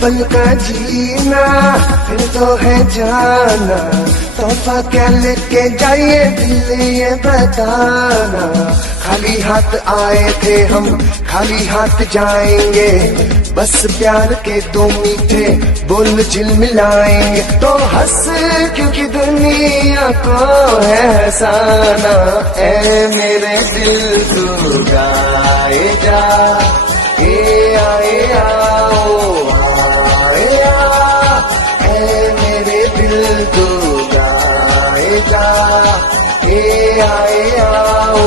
पल का जीना फिर तो है जाना, तोहफा क्या लेके जाइए दिल ये बताना। खाली हाथ आए थे हम खाली हाथ जाएंगे, बस प्यार के दो मीठे बोल झिलमिलाएंगे। तो हंस क्योंकि दुनिया को है हंसाना, ऐ मेरे दिल तू गाए जा, ए आए आओ आए आ, ऐ मेरे दिल तू गाए जा, ए आए आओ।